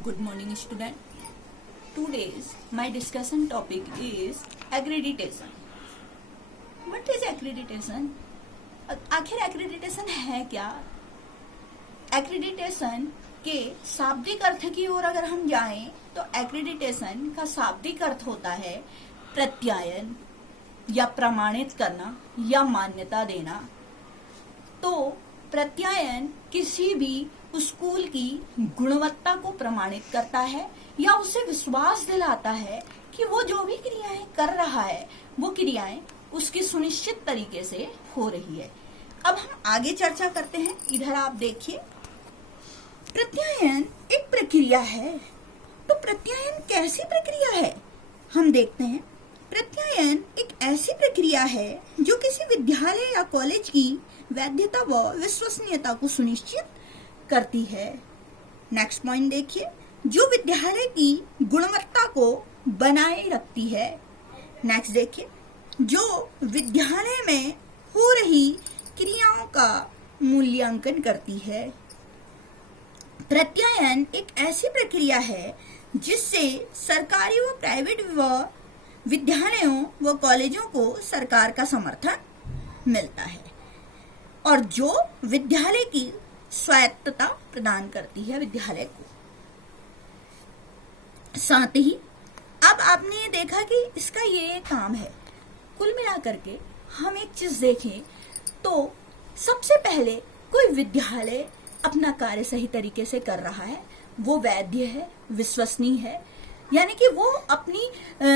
Good morning, student. Today's my discussion topic is accreditation. What is accreditation? आखिर accreditation है क्या? Accreditation के शाब्दिक अर्थ की ओर अगर हम जाएं तो accreditation का शाब्दिक अर्थ होता है प्रत्यायन या प्रमाणित करना या मान्यता देना। तो प्रत्यायन किसी भी स्कूल की गुणवत्ता को प्रमाणित करता है या उसे विश्वास दिलाता है कि वो जो भी क्रियाएं कर रहा है वो क्रियाएं उसकी सुनिश्चित तरीके से हो रही है। अब हम आगे चर्चा करते हैं। इधर आप देखिए, प्रत्यायन एक प्रक्रिया है। तो प्रत्यायन कैसी प्रक्रिया है हम देखते हैं। प्रत्यायन एक ऐसी प्रक्रिया है जो किसी विद्यालय या कॉलेज की वैधता व विश्वसनीयता को सुनिश्चित करती है। नेक्स्ट पॉइंट देखिए, जो विद्यालय की गुणवत्ता को बनाए रखती है। नेक्स्ट देखिए, जो विद्यालय में हो रही क्रियाओं का मूल्यांकन करती है। प्रत्यायन एक ऐसी प्रक्रिया है जिससे सरकारी व प्राइवेट विद्यालयों व कॉलेजों को सरकार का समर्थन मिलता है और जो विद्यालय की स्वायत्तता प्रदान करती है विद्यालय को। साथ ही अब आपने ये देखा कि इसका ये काम है। कुल मिलाकर के हम एक चीज देखें तो सबसे पहले कोई विद्यालय अपना कार्य सही तरीके से कर रहा है, वो वैध है, विश्वसनीय है, यानी कि वो अपनी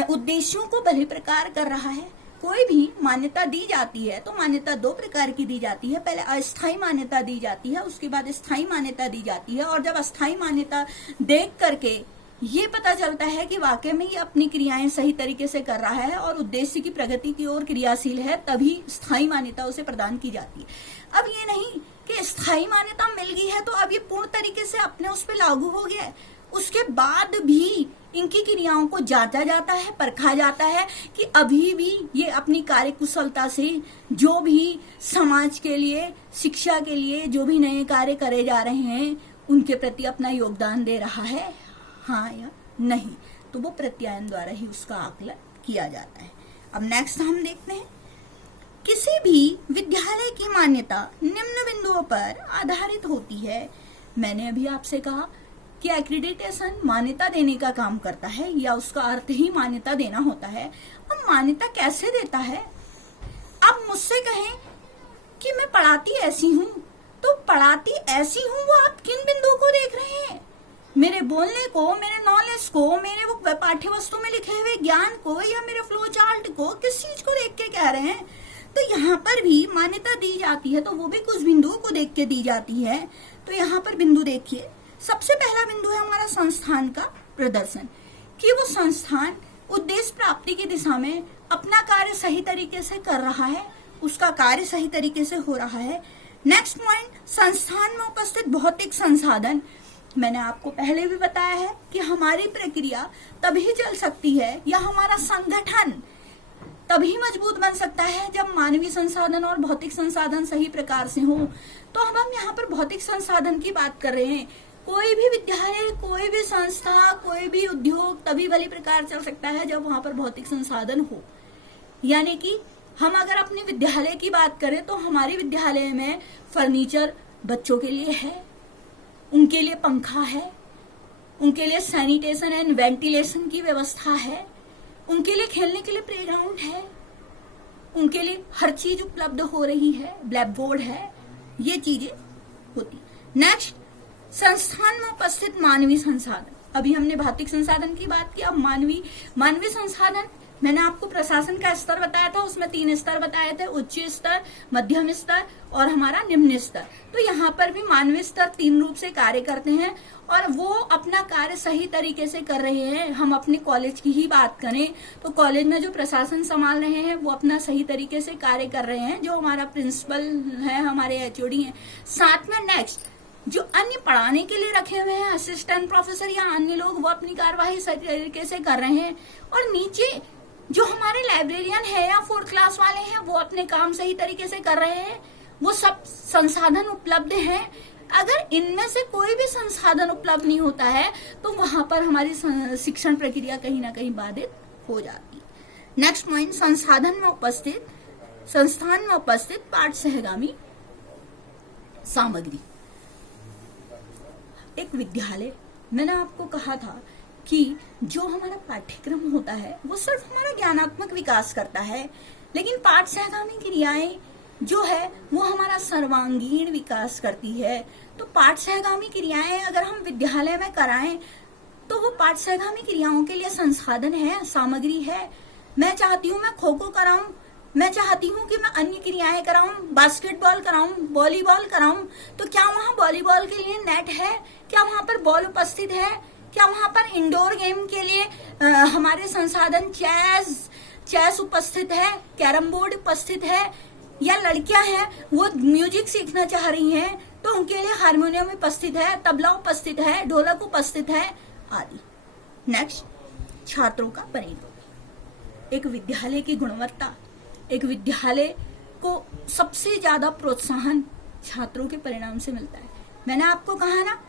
उद्देश्यों को भली प्रकार कर रहा है। कोई भी मान्यता दी जाती है तो मान्यता दो प्रकार की दी जाती है। पहले अस्थायी मान्यता दी जाती है, उसके बाद स्थायी मान्यता दी जाती है। और जब अस्थायी मान्यता देख करके ये पता चलता है कि वाकई में ये अपनी क्रियाएं सही तरीके से कर रहा है और उद्देश्य की प्रगति की ओर क्रियाशील है, तभी स्थायी मान्यता उसे प्रदान की जाती है। अब ये नहीं कि स्थायी मान्यता मिल गई है तो अब ये पूर्ण तरीके से अपने उस पर लागू हो गया है। उसके बाद भी इनकी क्रियाओं को जांचा जाता है, परखा जाता है कि अभी भी ये अपनी कार्य कुशलता से जो भी समाज के लिए, शिक्षा के लिए जो भी नए कार्य करे जा रहे हैं उनके प्रति अपना योगदान दे रहा है, हाँ या नहीं। तो वो प्रत्यायन द्वारा ही उसका आकलन किया जाता है। अब नेक्स्ट हम देखते हैं, किसी भी विद्यालय की मान्यता निम्न बिंदुओं पर आधारित होती है। मैंने अभी आपसे कहा कि एक्रीडिटेशन मान्यता देने का काम करता है या उसका अर्थ ही मान्यता देना होता है। अब मान्यता कैसे देता है? आप मुझसे कहें कि मैं पढ़ाती ऐसी हूँ, तो पढ़ाती ऐसी हूँ वो आप किन बिंदुओं को देख रहे हैं? मेरे बोलने को, मेरे नॉलेज को, मेरे वो पाठ्य वस्तु में लिखे हुए ज्ञान को या मेरे फ्लो चार्ट को, किस चीज को देख के कह रहे हैं? तो यहाँ पर भी मान्यता दी जाती है तो वो भी कुछ बिंदुओं को देख के दी जाती है। तो यहाँ पर बिंदु देखिए, सबसे पहला बिंदु है हमारा संस्थान का प्रदर्शन, कि वो संस्थान उद्देश्य प्राप्ति की दिशा में अपना कार्य सही तरीके से कर रहा है, उसका कार्य सही तरीके से हो रहा है। नेक्स्ट पॉइंट, संस्थान में उपस्थित भौतिक संसाधन। मैंने आपको पहले भी बताया है कि हमारी प्रक्रिया तभी चल सकती है या हमारा संगठन तभी मजबूत बन सकता है जब मानवीय संसाधन और भौतिक संसाधन सही प्रकार से हो। तो हम यहाँ पर भौतिक संसाधन की बात कर रहे हैं। कोई भी विद्यालय, कोई भी संस्था, कोई भी उद्योग तभी भली प्रकार चल सकता है जब वहां पर भौतिक संसाधन हो। यानी कि हम अगर अपने विद्यालय की बात करें तो हमारे विद्यालय में फर्नीचर बच्चों के लिए है, उनके लिए पंखा है, उनके लिए सैनिटेशन एंड वेंटिलेशन की व्यवस्था है, उनके लिए खेलने के लिए प्लेग्राउंड है, उनके लिए हर चीज उपलब्ध हो रही है, ब्लैक बोर्ड है, ये चीजें होती। नेक्स्ट, संस्थान में उपस्थित मानवीय संसाधन। अभी हमने भौतिक संसाधन की बात की, अब मानवीय संसाधन। मैंने आपको प्रशासन का स्तर बताया था, उसमें 3 स्तर बताए थे, उच्च स्तर, मध्यम स्तर और हमारा निम्न स्तर। तो यहाँ पर भी मानवीय स्तर 3 रूप से कार्य करते हैं और वो अपना कार्य सही तरीके से कर रहे हैं। हम अपने कॉलेज की ही बात करें तो कॉलेज में जो प्रशासन संभाल रहे हैं वो अपना सही तरीके से कार्य कर रहे हैं, जो हमारा प्रिंसिपल है, हमारे HOD हैं। साथ में नेक्स्ट, जो अन्य पढ़ाने के लिए रखे हुए हैं असिस्टेंट प्रोफेसर या अन्य लोग, वो अपनी कार्यवाही सही तरीके से कर रहे हैं। और नीचे जो हमारे लाइब्रेरियन है या 4th क्लास वाले हैं वो अपने काम सही तरीके से कर रहे हैं। वो सब संसाधन उपलब्ध हैं। अगर इनमें से कोई भी संसाधन उपलब्ध नहीं होता है तो वहां पर हमारी शिक्षण प्रक्रिया कहीं ना कहीं बाधित हो जाती है। नेक्स्ट पॉइंट, संस्थान में उपस्थित पाठ सहगामी सामग्री। एक विद्यालय, मैंने आपको कहा था कि जो हमारा पाठ्यक्रम होता है वो सिर्फ हमारा ज्ञानात्मक विकास करता है, लेकिन पाठ सहगामी क्रियाएं जो है वो हमारा सर्वांगीण विकास करती है। तो पाठ सहगामी क्रियाएं अगर हम विद्यालय में कराएं तो वो पाठ सहगामी क्रियाओं के लिए संसाधन है, सामग्री है। मैं चाहती हूँ मैं खो खो कराऊं, मैं चाहती हूँ कि मैं अन्य क्रियाएं कराऊं, बास्केटबॉल कराऊं, वॉलीबॉल कराऊं, तो क्या वहाँ वॉलीबॉल के लिए नेट है? क्या वहाँ पर बॉल उपस्थित है? क्या वहाँ पर इंडोर गेम के लिए हमारे संसाधन चेस उपस्थित है, कैरम बोर्ड उपस्थित है? या लड़कियां हैं वो म्यूजिक सीखना चाह रही हैं तो उनके लिए हारमोनियम उपस्थित है, तबला उपस्थित है, ढोलक उपस्थित है आदि। नेक्स्ट, छात्रों का परिणाम। एक विद्यालय की गुणवत्ता, एक विद्यालय को सबसे ज्यादा प्रोत्साहन छात्रों के परिणाम से मिलता है। मैंने आपको कहा ना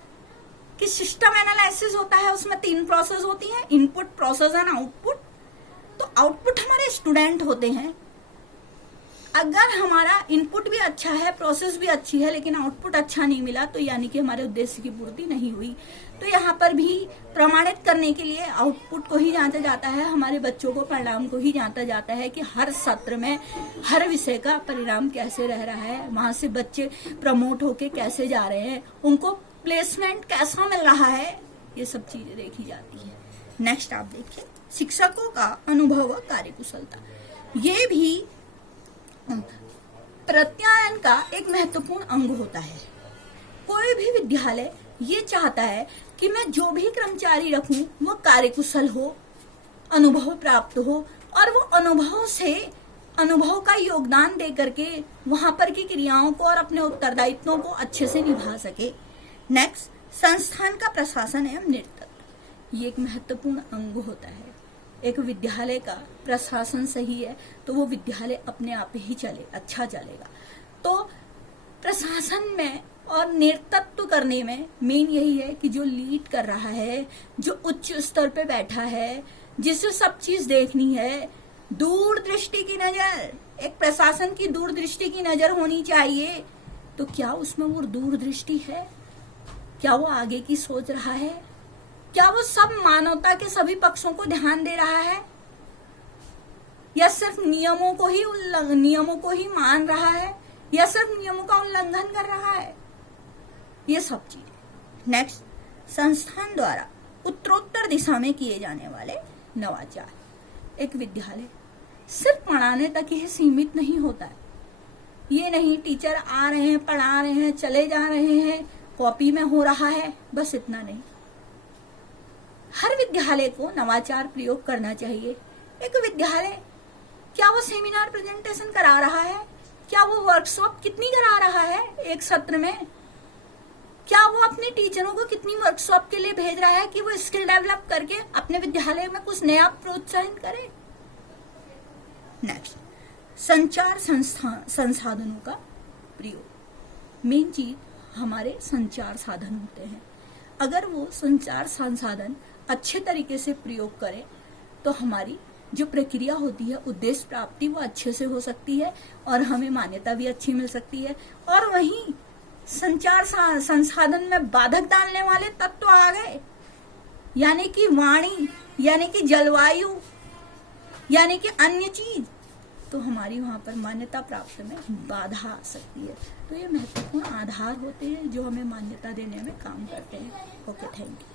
कि सिस्टम एनालिसिस होता है, उसमें 3 प्रोसेस होती है, इनपुट, प्रोसेस एंड आउटपुट। तो आउटपुट हमारे स्टूडेंट होते हैं। अगर हमारा इनपुट भी अच्छा है, प्रोसेस भी अच्छी है, लेकिन आउटपुट अच्छा नहीं मिला तो यानी कि हमारे उद्देश्य की पूर्ति नहीं हुई। तो यहाँ पर भी प्रमाणित करने के लिए आउटपुट को ही जांचा जाता है, हमारे बच्चों को परिणाम को ही जांचा जाता है कि हर सत्र में हर विषय का परिणाम कैसे रह रहा है, वहां से बच्चे प्रमोट होके कैसे जा रहे हैं, उनको प्लेसमेंट कैसा मिल रहा है, ये सब चीजें देखी जाती है। नेक्स्ट आप देखिए, शिक्षकों का अनुभव व कार्यकुशलता। ये भी प्रत्यायन का एक महत्वपूर्ण अंग होता है। कोई भी विद्यालय ये चाहता है कि मैं जो भी कर्मचारी रखूं वो कार्यकुशल हो, अनुभव प्राप्त हो और वो अनुभव का योगदान दे करके वहां पर की क्रियाओं को और अपने उत्तरदायित्वों को अच्छे से निभा सके। नेक्स्ट, संस्थान का प्रशासन एवं नेतृत्व। ये एक महत्वपूर्ण अंग होता है। एक विद्यालय का प्रशासन सही है तो वो विद्यालय अपने आप ही अच्छा चलेगा। तो प्रशासन में और नेतृत्व करने में मेन यही है कि जो लीड कर रहा है, जो उच्च स्तर पे बैठा है, जिसे सब चीज देखनी है, दूरदृष्टि की नजर, एक प्रशासन की दूरदृष्टि की नजर होनी चाहिए। तो क्या उसमें वो दूरदृष्टि है? क्या वो आगे की सोच रहा है? क्या वो सब मानवता के सभी पक्षों को ध्यान दे रहा है या सिर्फ नियमों को ही मान रहा है या सिर्फ नियमों का उल्लंघन कर रहा है? ये सब चीजें। नेक्स्ट, संस्थान द्वारा उत्तरोत्तर दिशा में किए जाने वाले नवाचार। एक विद्यालय सिर्फ पढ़ाने तक ही सीमित नहीं होता है। ये नहीं टीचर आ रहे हैं, पढ़ा रहे हैं, चले जा रहे हैं, कॉपी में हो रहा है, बस इतना नहीं। हर विद्यालय को नवाचार प्रयोग करना चाहिए। एक विद्यालय क्या वो सेमिनार प्रेजेंटेशन करा रहा है? क्या वो वर्कशॉप कितनी करा रहा है एक सत्र में? क्या वो अपने टीचरों को कितनी वर्कशॉप के लिए भेज रहा है कि वो स्किल डेवलप करके अपने विद्यालय में कुछ नया प्रोत्साहन करे? नेक्स्ट, संचार संसाधनों का प्रयोग। मेन चीज हमारे संचार साधन होते हैं। अगर वो संचार संसाधन अच्छे तरीके से प्रयोग करें तो हमारी जो प्रक्रिया होती है, उद्देश्य प्राप्ति, वो अच्छे से हो सकती है और हमें मान्यता भी अच्छी मिल सकती है। और वहीं संचार संसाधन में बाधक डालने वाले तत्व आ गए, यानी कि वाणी, यानी कि जलवायु, यानी कि अन्य चीज, तो हमारी वहां पर मान्यता प्राप्त में बाधा आ सकती है। तो ये महत्वपूर्ण आधार होते हैं जो हमें मान्यता देने में काम करते हैं। Okay, thank you.